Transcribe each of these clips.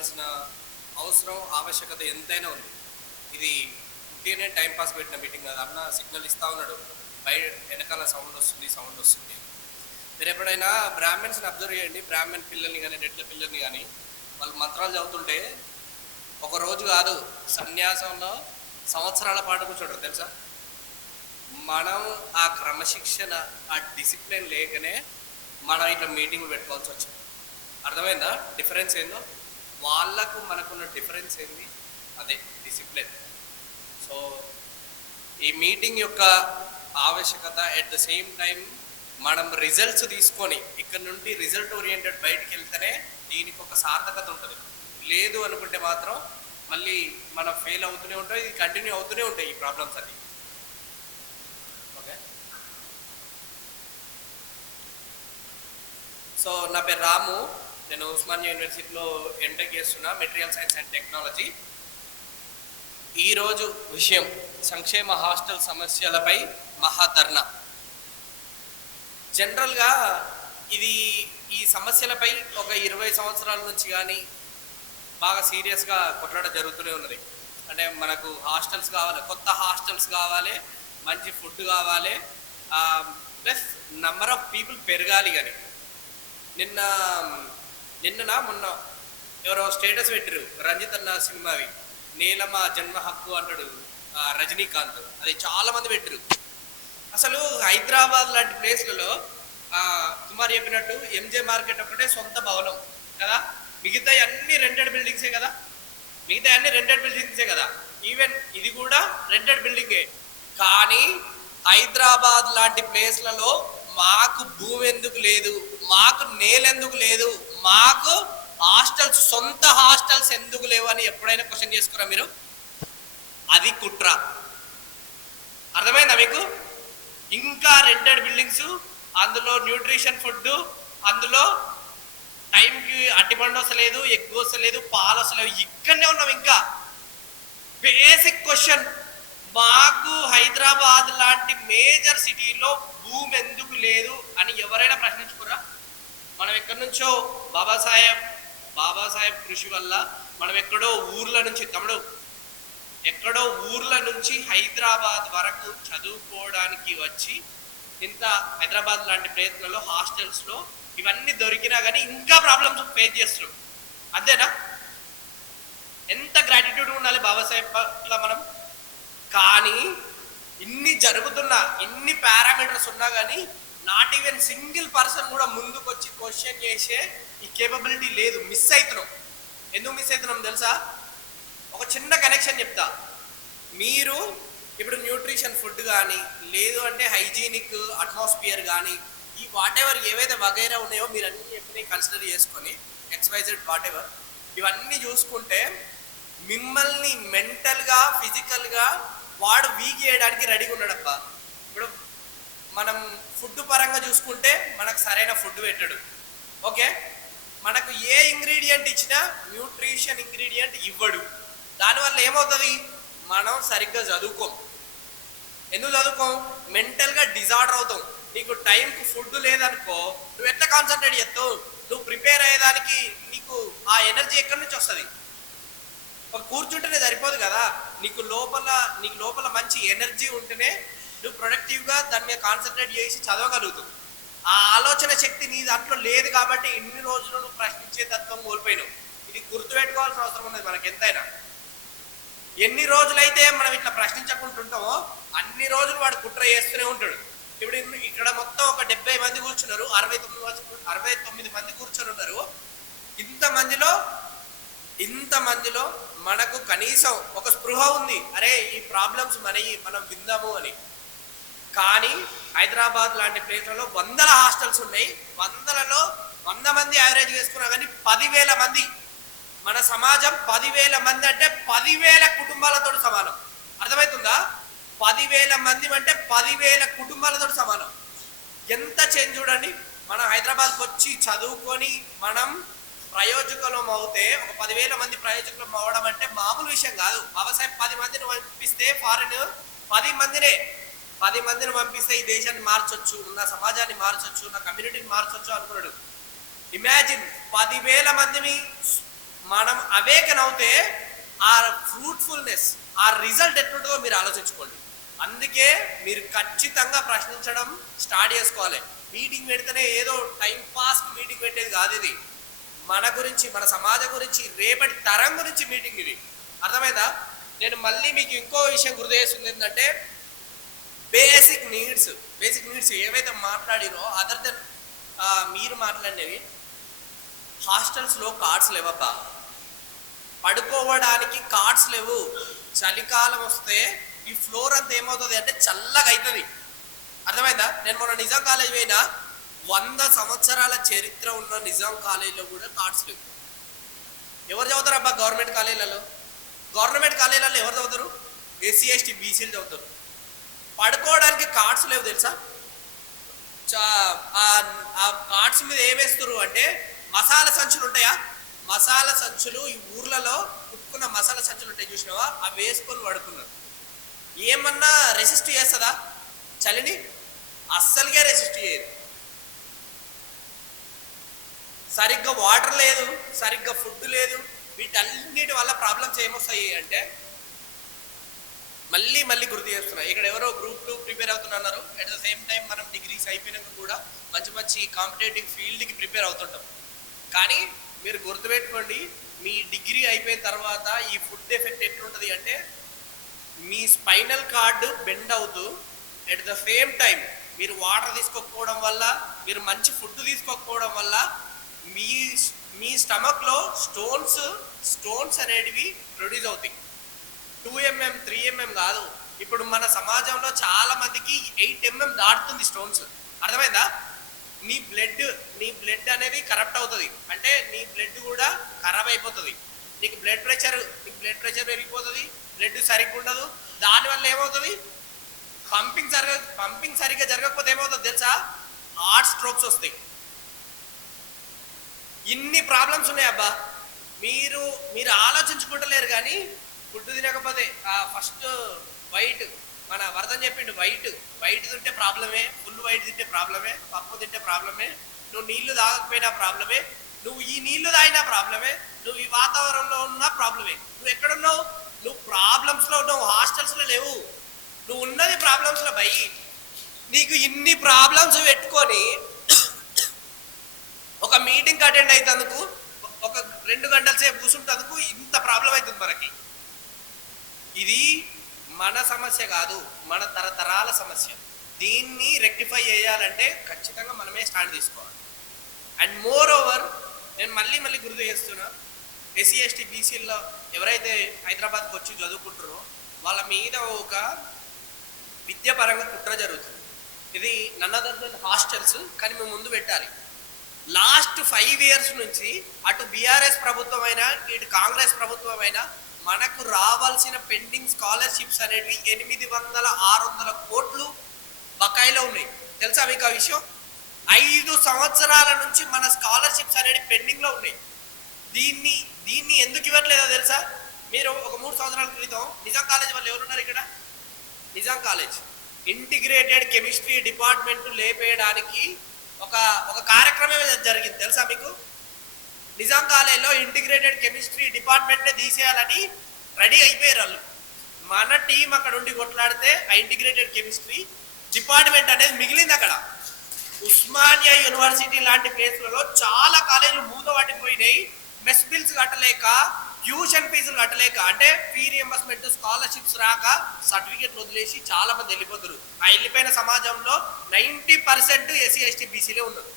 చేయాల్సిన అవసరం ఆవశ్యకత ఎంతైనా ఉంది. ఇది ఇంకేనే టైంపాస్ పెట్టిన మీటింగ్ కాదు. అన్న సిగ్నల్ ఇస్తా ఉన్నాడు. బయట వెనకాల సౌండ్ వస్తుంది సౌండ్ వస్తుంది. మీరు ఎప్పుడైనా బ్రాహ్మణ్స్ని అబ్జర్వ్ చేయండి. బ్రాహ్మణ్ పిల్లల్ని కానీ రెడ్ల పిల్లల్ని కానీ వాళ్ళు మంత్రాలు చదువుతుంటే ఒక రోజు కాదు సన్యాసంలో సంవత్సరాల పాటు కూర్చోడు తెలుసా? మనం ఆ క్రమశిక్షణ ఆ డిసిప్లిన్ లేకనే మనం ఇట్లా మీటింగ్ పెట్టుకోవాల్సి వచ్చింది. అర్థమైందా? డిఫరెన్స్ ఏందో? వాళ్ళకు మనకున్న డిఫరెన్స్ ఏంది? అదే డిసిప్లిన్ సో ఈ మీటింగ్ యొక్క ఆవశ్యకత ఎట్ ద సేమ్ టైం మనం రిజల్ట్స్ తీసుకొని ఇక్కడ నుండి రిజల్ట్ ఓరియంటెడ్ బయటికి వెళ్తేనే దీనికి ఒక సార్థకత ఉంటుంది. లేదు అనుకుంటే మాత్రం మళ్ళీ మనం ఫెయిల్ అవుతూనే ఉంటాం ఇది కంటిన్యూ అవుతూనే ఉంటాయి ఈ ప్రాబ్లమ్స్ అన్ని. ఓకే సో నా పేరు రాము. నేను ఉస్మానియా యూనివర్సిటీలో ఎంటెక్ చేస్తున్నా మెటీరియల్ సైన్స్ అండ్ టెక్నాలజీ. ఈరోజు విషయం సంక్షేమ హాస్టల్ సమస్యలపై మహాధర్నా. జనరల్గా ఇది ఈ సమస్యలపై ఒక ఇరవై సంవత్సరాల నుంచి కానీ బాగా సీరియస్గా కొట్లాట జరుగుతూనే ఉన్నది. అంటే మనకు హాస్టల్స్ కావాలి కొత్త హాస్టల్స్ కావాలి మంచి ఫుడ్ కావాలి ప్లస్ నంబర్ ఆఫ్ పీపుల్ పెరగాలి కానీ నిన్న నిన్ననా మొన్న ఎవరో స్టేటస్ పెట్టారు రంజిత్ అన్న సినిమావి. నీలమ్మ జన్మ హక్కు అంటాడు రజనీకాంత్. అది చాలా మంది పెట్టారు అసలు హైదరాబాద్ లాంటి ప్లేస్లలో కుమార్ చెప్పినట్టు ఎంజే మార్కెట్ ఒకటే సొంత భవనం కదా? మిగతా అన్ని రెంటెడ్ బిల్డింగ్సే కదా? మిగతా అన్ని రెంటెడ్ బిల్డింగ్సే కదా? ఈవెన్ ఇది కూడా రెంటెడ్ బిల్డింగే కానీ హైదరాబాద్ లాంటి ప్లేస్లలో మాకు భూమి ఎందుకు లేదు మాకు నేలెందుకు లేదు మాకు హాస్టల్స్ సొంత హాస్టల్స్ ఎందుకు లేవు అని ఎప్పుడైనా క్వశ్చన్ చేసుకురా మీరు? అది కుట్ర. అర్థమైందా మీకు? ఇంకా రెంటెడ్ బిల్డింగ్స్ అందులో న్యూట్రిషన్ ఫుడ్ అందులో టైంకి అట్టిపండు వస్తలేదు ఎగ్గు వస్తలేదు పాలు వస్తలేవు ఇక్కడనే ఉన్నాం ఇంకా. Basic question. మాకు హైదరాబాద్ లాంటి మేజర్ సిటీలో భూమి ఎందుకు లేదు అని ఎవరైనా ప్రశ్నించుకోరా? మనం ఎక్కడి నుంచో బాబాసాహెబ్ బాబాసాహెబ్ కృషి వల్ల మనం ఎక్కడో ఊర్ల నుంచి తమ్ముడు ఎక్కడో ఊర్ల నుంచి హైదరాబాద్ వరకు చదువుకోవడానికి వచ్చి ఇంత హైదరాబాద్ లాంటి ప్రయత్నంలో హాస్టల్స్లో ఇవన్నీ దొరికినా కానీ ఇంకా ప్రాబ్లమ్స్ ఫేస్ చేస్తున్నాం. అంతేనా? ఎంత గ్రాటిట్యూడ్ ఉండాలి బాబాసాహెబ్ పట్ల మనం? కానీ ఇన్ని జరుగుతున్నా ఇన్ని పారామీటర్స్ ఉన్నా కానీ నాట్ ఈవెన్ సింగిల్ పర్సన్ కూడా ముందుకు వచ్చి క్వశ్చన్ చేసే ఈ కేపబిలిటీ లేదు. మిస్ అవుతున్నాం ఎందుకు మిస్ అవుతున్నాం తెలుసా? ఒక చిన్న కనెక్షన్ చెప్తా. మీరు ఇప్పుడు న్యూట్రిషన్ ఫుడ్ కానీ లేదు అంటే హైజీనిక్ అట్మాస్ఫియర్ కానీ ఈ వాట్ ఎవర్ ఏవైతే వగైరా ఉన్నాయో మీరు అన్నీ చెప్పినవి కన్సిడర్ చేసుకొని ఎక్స్వైజెడ్ వాట్ ఎవర్ ఇవన్నీ చూసుకుంటే మిమ్మల్ని మెంటల్గా ఫిజికల్గా వాడు వీక్ చేయడానికి రెడీగా ఉన్నాడప్ప. ఇప్పుడు మనం ఫుడ్ పరంగా చూసుకుంటే మనకు సరైన ఫుడ్ పెట్టడు. ఓకే మనకు ఏ ఇంగ్రీడియంట్ ఇచ్చినా న్యూట్రిషన్ ఇంగ్రీడియంట్ ఇవ్వడు. దానివల్ల ఏమవుతుంది? మనం సరిగ్గా చదువుకోం. ఎందుకు చదువుకోం? మెంటల్గా డిజార్డర్ అవుతాం. నీకు టైంకు ఫుడ్ లేదనుకో నువ్వు ఎట్లా కాన్సన్ట్రేట్ చేస్తావు? నువ్వు ప్రిపేర్ అయ్యేదానికి నీకు ఆ ఎనర్జీ ఎక్కడి నుంచి వస్తుంది? కూర్చుంటేనే సరిపోదు కదా. నీకు లోపల నీకు లోపల మంచి ఎనర్జీ ఉంటేనే నువ్వు ప్రొడక్టివ్గా దాని మీద కాన్సన్ట్రేట్ చేసి చదవగలుగుతావు. ఆ ఆలోచన శక్తి నీ దాంట్లో లేదు కాబట్టి ఇన్ని రోజులు నువ్వు ప్రశ్నించే తత్వం కోల్పోయినావు. ఇది గుర్తుపెట్టుకోవాల్సిన అవసరం ఉన్నది మనకి ఎంతైనా. ఎన్ని రోజులైతే మనం ఇట్లా ప్రశ్నించకుంటుంటామో అన్ని రోజులు వాడు కుట్ర చేస్తూనే ఉంటాడు. ఇప్పుడు ఇక్కడ మొత్తం ఒక డెబ్బై మంది కూర్చున్నారు అరవై తొమ్మిది మంది- అరవై తొమ్మిది మంది కూర్చొని ఉన్నారు. ఇంత మందిలో ఇంత మందిలో మనకు కనీసం ఒక స్పృహ ఉంది. అరే ఈ ప్రాబ్లమ్స్ మనవి మనం విందాము అని. కానీ హైదరాబాద్ లాంటి ప్లేస్లలో వందల హాస్టల్స్ ఉన్నాయి. వందలలో వంద మంది యావరేజ్ వేసుకున్నా కానీ పదివేల మంది. మన సమాజం పదివేల మంది అంటే పదివేల కుటుంబాలతో సమానం. అర్థమవుతుందా? పదివేల మంది అంటే పదివేల కుటుంబాలతో సమానం. ఎంత చేంజ్ చూడండి. మనం హైదరాబాద్కి వచ్చి చదువుకొని మనం ప్రయోజకులం అవుతే ఒక పదివేల మంది ప్రయోజకులం అవ్వడం అంటే మామూలు విషయం కాదు. బాబాసాహెబ్ పది మందిని పంపిస్తే ఫారెన్ పది మందినే. పది మందిని పంపిస్తే ఈ దేశాన్ని మార్చొచ్చు నా సమాజాన్ని మార్చొచ్చు నా కమ్యూనిటీని మార్చొచ్చు అనుకున్నాడు. ఇమాజిన్ పదివేల మందిని మనం అవేకన్ అవుతే ఆ ఫ్రూట్ఫుల్నెస్ ఆ రిజల్ట్ ఎట్లుంటుందో మీరు ఆలోచించుకోండి. అందుకే మీరు ఖచ్చితంగా ప్రశ్నించడం స్టార్ట్ చేసుకోవాలి. మీటింగ్ పెడితేనే ఏదో టైం పాస్ మీటింగ్ పెట్టేది కాదు ఇది. మన గురించి మన సమాజం గురించి రేపటి తరం గురించి మీటింగ్ ఇది. అర్థమైందా? నేను మళ్ళీ మీకు ఇంకో విషయం గుర్తు చేస్తుంది ఏంటంటే బేసిక్ నీడ్స్ బేసిక్ నీడ్స్ ఏవైతే మాట్లాడినో అదర్ దెన్ మీరు మాట్లాడినవి హాస్టల్స్లో కార్డ్స్ లేవబ్బా. పడుకోవడానికి కార్డ్స్ లేవు. చలికాలం వస్తే ఈ ఫ్లోర్ అంతా ఏమవుతుంది అంటే చల్లగా అవుతుంది అర్థమైందా? నేను మొన్న నిజాం కాలేజ్ పోయినా వంద సంవత్సరాల చరిత్ర ఉన్న నిజాం కాలేజీలో కూడా కార్డ్స్ లేవు. ఎవరు చదువుతారు అబ్బా గవర్నమెంట్ కాలేజీలలో? గవర్నమెంట్ కాలేజీలలో ఎవరు చదువుతారు? ఎస్సీ ఎస్టీ బీసీలు చదువుతారు. పడుకోవడానికి కార్డ్స్ లేవు తెలుసా? ఆ- ఆ కార్డ్స్ మీద ఏమేస్తారు అంటే మసాలా సంచులు ఉంటాయా? మసాలా సంచులు ఈ ఊర్లలో కుట్టుకున్న మసాలా సంచులు ఉంటాయి చూసినావా? అవి వేసుకొని పడుకున్నారు. ఏమన్నా రెసిస్ట్ చేస్తుందా చలిని? అస్సలుగా రెసిస్ట్ చేయదు సరిగ్గా వాటర్ లేదు సరిగ్గా ఫుడ్ లేదు వీటన్నిటి వల్ల ప్రాబ్లమ్స్ ఏమొస్తాయి అంటే మళ్ళీ మళ్ళీ గుర్తు చేస్తున్నా. ఇక్కడ ఎవరో గ్రూప్ టూ ప్రిపేర్ అవుతున్నారు అట్ ద సేమ్ టైం మనం డిగ్రీస్ అయిపోయినాక కూడా మంచి మంచి కాంపిటేటివ్ ఫీల్డ్కి ప్రిపేర్ అవుతుంటాం. కానీ మీరు గుర్తుపెట్టుకోండి మీ డిగ్రీ అయిపోయిన తర్వాత ఈ ఫుడ్ ఎఫెక్ట్ ఎట్లుంటుంది అంటే మీ స్పైనల్ కార్డు బెండ్ అవుతూ ఎట్ ద సేమ్ టైం మీరు వాటర్ తీసుకోకపోవడం వల్ల మీరు మంచి ఫుడ్ తీసుకోకపోవడం వల్ల మీ మీ స్టమక్లో స్టోన్స్ స్టోన్స్ అనేటివి ప్రొడ్యూస్ అవుతాయి. టూ ఎంఎం త్రీ ఎంఎం కాదు. ఇప్పుడు మన సమాజంలో చాలా మందికి ఎయిట్ ఎంఎం దాటుతుంది స్టోన్స్. అర్థమైందా? నీ బ్లడ్ నీ బ్లడ్ అనేది కరప్ట్ అవుతుంది. అంటే నీ బ్లడ్ కూడా ఖరాబ్ అయిపోతుంది. నీకు బ్లడ్ ప్రెషర్ నీకు బ్లడ్ ప్రెషర్ పెరిగిపోతుంది. బ్లడ్ సరిగ్గా ఉండదు. దానివల్ల ఏమవుతుంది? పంపింగ్ సరిగా పంపింగ్ సరిగ్గా జరగకపోతే ఏమవుతుంది తెలుసా? హార్ట్ స్ట్రోక్స్ వస్తాయి. ఇన్ని ప్రాబ్లమ్స్ ఉన్నాయి అబ్బా. మీరు మీరు ఆలోచించుకుంటలేరు కానీ ఫుడ్ తినకపోతే ఫస్ట్ వైట్ మన వరదని చెప్పిండు వైట్ వైట్ తింటే ప్రాబ్లమే ఫుల్ వైట్ తింటే ప్రాబ్లమే పప్పు తింటే ప్రాబ్లమే నువ్వు నీళ్ళు తాగకపోయినా ప్రాబ్లమే నువ్వు ఈ నీళ్ళు తాగినా ప్రాబ్లమే నువ్వు ఈ వాతావరణంలో ఉన్నా ప్రాబ్లమే నువ్వు ఎక్కడున్నావు? నువ్వు ప్రాబ్లమ్స్లో ఉన్నావు హాస్టల్స్లో లేవు. నువ్వు ఉన్నది ప్రాబ్లమ్స్లో భయ్ నీకు ఇన్ని ప్రాబ్లమ్స్ పెట్టుకొని ఒక మీటింగ్ అటెండ్ అయినందుకు ఒక రెండు గంటల సేపు కూర్చుంటందుకు ఇంత ప్రాబ్లం అవుతుంది మనకి. ఇది మన సమస్య కాదు మన తరతరాల సమస్య. దీన్ని రెక్టిఫై చేయాలంటే ఖచ్చితంగా మనమే స్టాండ్ తీసుకోవాలి. అండ్ మోర్ ఓవర్ నేను మళ్ళీ మళ్ళీ గుర్తు చేస్తున్నా ఎస్సీ ఎస్టీ బీసీల్లో ఎవరైతే హైదరాబాద్కి వచ్చి చదువుకుంటారో వాళ్ళ మీద ఒక విద్యాపరంగా కుట్ర జరుగుతుంది. ఇది నన్నదర్ హాస్టల్స్ కానీ మేము ముందు పెట్టాలి. లాస్ట్ ఫైవ్ ఇయర్స్ నుంచి అటు బీఆర్ఎస్ ప్రభుత్వం అయినా ఇటు కాంగ్రెస్ ప్రభుత్వం అయినా మనకు రావాల్సిన పెండింగ్ స్కాలర్షిప్స్ అనేటివి ఎనిమిది వందల ఆరు వందల కోట్లు బకాయిలో ఉన్నాయి. తెలుసా మీకు ఆ విషయం? ఐదు సంవత్సరాల నుంచి మన స్కాలర్షిప్స్ అనేవి పెండింగ్లో ఉన్నాయి. దీన్ని దీన్ని ఎందుకు ఇవ్వట్లేదో తెలుసా? మీరు ఒక మూడు సంవత్సరాల క్రితం నిజాం కాలేజ్ వాళ్ళు ఎవరున్నారు ఇక్కడ? Nizam college. Integrated chemistry department లేపేయడానికి ఒక ఒక కార్యక్రమం జరిగింది తెలుసా మీకు? నిజాం కాలేజ్లో ఇంటిగ్రేటెడ్ కెమిస్ట్రీ డిపార్ట్మెంట్నే తీసేయాలని రెడీ అయిపోయారు వాళ్ళు. మన టీం అక్కడ ఉండి కొట్లాడితే ఆ ఇంటిగ్రేటెడ్ కెమిస్ట్రీ డిపార్ట్మెంట్ అనేది మిగిలింది అక్కడ. ఉస్మానియా యూనివర్సిటీ లాంటి ప్లేస్లలో చాలా కాలేజీలు మూతపడిపోయినాయి. మెస్ బిల్స్ కట్టలేక ట్యూషన్ ఫీజులు కట్టలేక అంటే ఫీ రియంబర్స్మెంట్ స్కాలర్షిప్స్ రాక సర్టిఫికేట్ వదిలేసి చాలా మంది వెళ్ళిపోతారు ఆ వెళ్ళిపోయిన సమాజంలో నైంటీ పర్సెంట్ ఎస్సీ ఎస్టీ బీసీలే ఉన్నారు.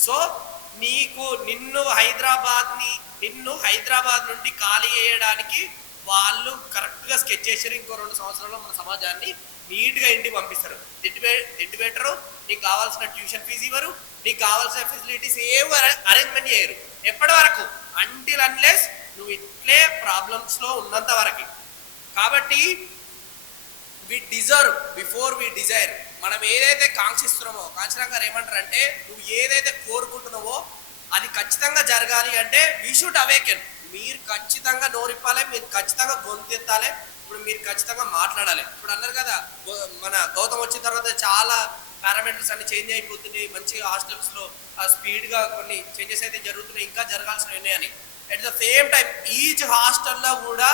సో నీకు నిన్ను హైదరాబాద్ని నిన్ను హైదరాబాద్ నుండి ఖాళీ చేయడానికి వాళ్ళు కరెక్ట్గా స్కెచ్ చేశారు ఇంకో రెండు సంవత్సరాల్లో మన సమాజాన్ని నీట్గా ఇంటికి పంపిస్తారు. తిట్టి పె- పెట్టరు నీకు కావాల్సిన ట్యూషన్ ఫీజు ఇవ్వరు నీకు కావాల్సిన ఫెసిలిటీస్ ఏం అరేంజ్మెంట్ చేయరు. ఎప్పటి వరకు? అంటిల్ అన్లెస్ నువ్వు ఇట్లే ప్రాబ్లమ్స్లో ఉన్నంత వరకు. కాబట్టి we deserve before we desire మనం ఏదైతే కాంక్షిస్తున్నామో కాంచనా గారు ఏమంటారు అంటే నువ్వు ఏదైతే కోరుకుంటున్నావో అది ఖచ్చితంగా జరగాలి అంటే వీ షుడ్ అవేకెన్ మీరు ఖచ్చితంగా నోరిప్పాలి మీరు ఖచ్చితంగా గొంతెత్తాలి ఇప్పుడు మీరు ఖచ్చితంగా మాట్లాడాలి. ఇప్పుడు అన్నారు కదా మన గౌతమ్ వచ్చిన తర్వాత చాలా పారామీటర్స్ అన్ని చేంజ్ అయిపోతున్నాయి మంచిగా హాస్టల్స్లో స్పీడ్గా కొన్ని చేంజెస్ అయితే జరుగుతున్నాయి ఇంకా జరగాల్సినవి ఉన్నాయని. At the same time each హాస్టల్లో కూడా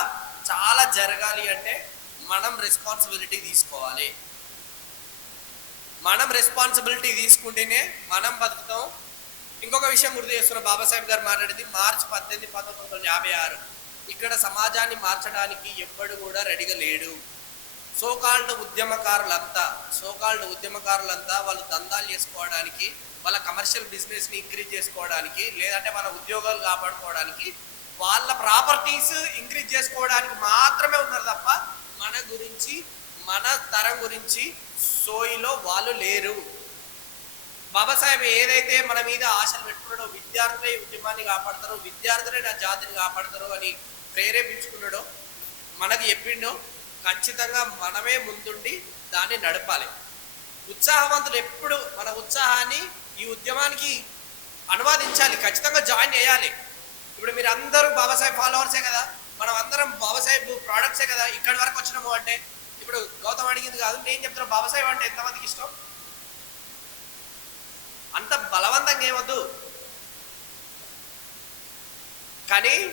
చాలా జరగాలి అంటే మనం రెస్పాన్సిబిలిటీ తీసుకోవాలి. మనం రెస్పాన్సిబిలిటీ తీసుకుంటేనే మనం బతుకుతాం. ఇంకొక విషయం గుర్తు చేస్తున్న బాబాసాహెబ్ గారు మాట్లాడింది మార్చ్ పద్దెనిమిది పంతొమ్మిది వందల యాభై ఆరు. ఇక్కడ సమాజాన్ని మార్చడానికి ఎవ్వడు కూడా రెడీగా లేడు. సోకాల్డ్ ఉద్యమకారులంతా సోకాల్డ్ ఉద్యమకారులంతా వాళ్ళు దందాలు చేసుకోవడానికి వాళ్ళ కమర్షియల్ బిజినెస్ని ఇంక్రీజ్ చేసుకోవడానికి లేదంటే మన ఉద్యోగాలు కాపాడుకోవడానికి వాళ్ళ ప్రాపర్టీస్ ఇంక్రీజ్ చేసుకోవడానికి మాత్రమే ఉన్నారు తప్ప మన గురించి మన తరం గురించి సోయిలో వాళ్ళు లేరు. బాబాసాహెబ్ ఏదైతే మన మీద ఆశలు పెట్టుకున్నాడో విద్యార్థులే ఉద్యమాన్ని కాపాడతారో విద్యార్థులే నా జాతిని కాపాడతారో అని ప్రేరేపించుకున్నాడో మనకి చెప్పిండో ఖచ్చితంగా మనమే ముందుండి దాన్ని నడపాలి. ఉత్సాహవంతులు ఎప్పుడు మన ఉత్సాహాన్ని ఈ ఉద్యమానికి అనువాదించాలి ఖచ్చితంగా జాయిన్ చేయాలి. ఇప్పుడు మీరు అందరూ బాబాసాహెబ్ ఫాలోవర్సే కదా? మనం అందరం బాబాసాహెబ్ ప్రోడక్ట్సే కదా? ఇక్కడి వరకు వచ్చినాము అంటే ఇప్పుడు గౌతమ్ అడిగింది కాదు నేను చెప్తున్నా బాబాసాహెబ్ అంటే ఎంతమందికి ఇష్టం? అంత బలవంతంగా ఏమొద్దు. కానీ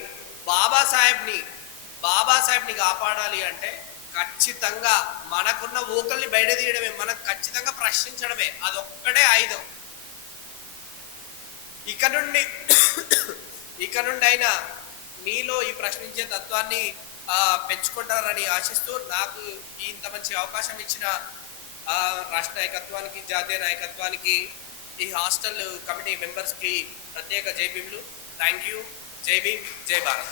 బాబాసాహెబ్ని బాబాసాహెబ్ని కాపాడాలి అంటే ఖచ్చితంగా మనకున్న ఊకల్ని బయట తీయడమే మనకు ఖచ్చితంగా ప్రశ్నించడమే. అదొక్కటే ఆయుధం. ఇక నుండి ఇక నుండి అయినా మీలో ఈ ప్రశ్నించే తత్వాన్ని పెంచుకుంటారని ఆశిస్తూ నాకు ఇంత మంచి అవకాశం ఇచ్చిన రాష్ట్ర నాయకత్వానికి జాతీయ నాయకత్వానికి ఈ హాస్టల్ కమిటీ మెంబర్స్కి ప్రత్యేక జై భీములు. థ్యాంక్ యూ జై భీమ్. జై భారత్.